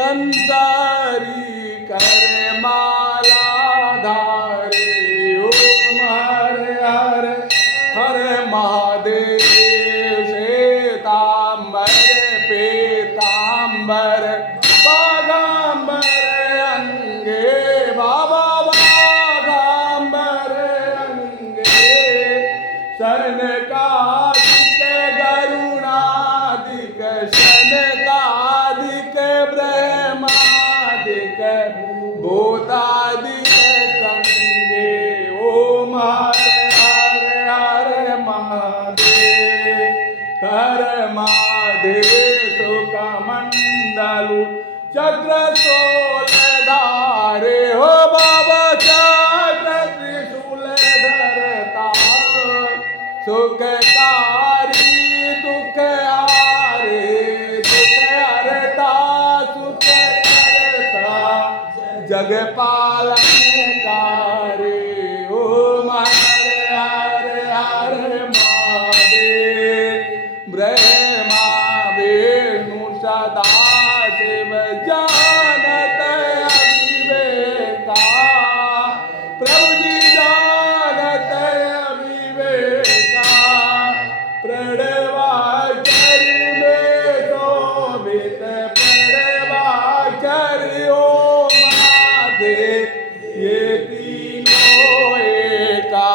कंसारी कर माला धारे। ओम हरे हरे हरे महादेव। श्वेतांबर पीतांबर बागांबर अंगे बाबा बागांबर अंगे। सनकादिक गरुणादिक शनकादिक ब्रह्मादिक भूतादिक संगे। ओम हरे हरे हरे महादेव हर महादेव। सुख मंडलु चक्र सोलधारे हो बाबा चक्र त्रिशूल धरता। सुखकारी दुख हारे दुख हरता सुख करता जग पालन कारे। ओम हरे हरे हरे महादेव। ब्रह्मा विष्णु सदा शिव जानत अविवेका। प्रभु जी जानत अविवेका। प्रणवाक्षर में शोभित प्रणवाक्षर ओम महादेव। ये तीनों एका।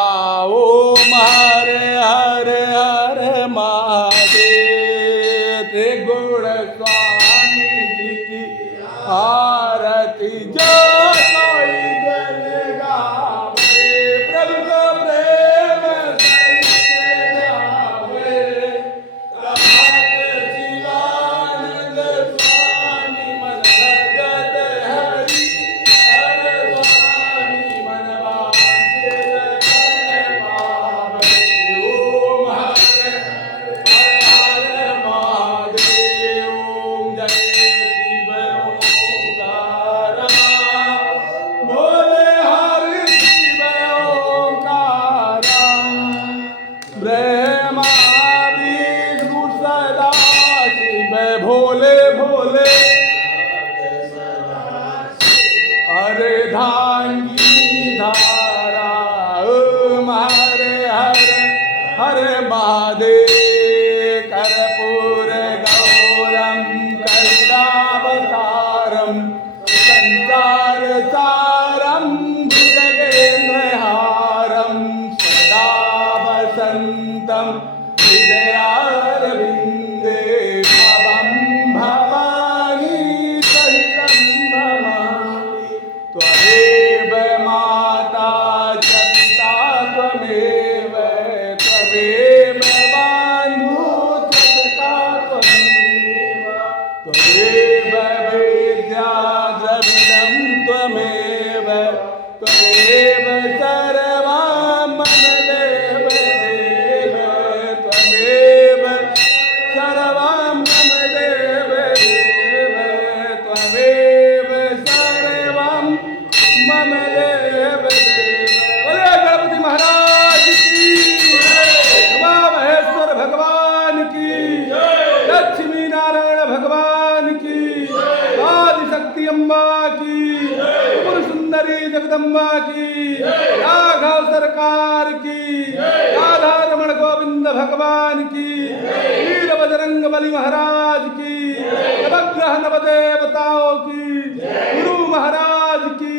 ओम हरे हरे हरे महादेव। त्रिगुण स्वामी जी की आरती जो कोई जन गावे। प्रभु को प्रेम सहित गावे। रात शिवानंद स्वामी मन भगत हरि। हर स्वामी मन वांछित कर पावे। ओम हरे हरे महादेव। ओम जय शिव ओंकार। भोले हरि शिव ओंकार। ब्रह्मा विष्णु सदा शिव भोले भोले। अरे धांगी धारा। ओम हरे हरे हरे महादेव। कर्पूर गौरम करुणावतारम संसार सारम भुजगेन्द्रहारम सदा वसंतम हृदयारविंदे। भवं भवानी सहितं भवामि। त्वमेव माता च पिता त्वमेव। त्वमेव बन्धुः च सखा त्वमेव। त्वमेव विद्या द्रविणं त्वमेव। त्वमेव सर्वं मम देव देव। त्वमेव सर्वं मम देव देव। त्वमेव सर्वं मम देव देव। बोले गणपति महाराज की। उमा महेश्वर भगवान की। लक्ष्मी नारायण भगवान की। आदिशक्ति अम्बा की। त्रिपुर सुंदरी जगदम्बा की। राघव सरकार की। राधा रमण गोविंद भगवान की। वीर बजरंग बली महाराज की। नवग्रह नवदेवताओं की। गुरु महाराज की।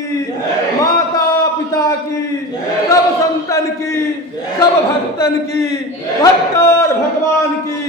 माता पिता की। सब संतन की। सब भक्तन की। भक्त और भगवान की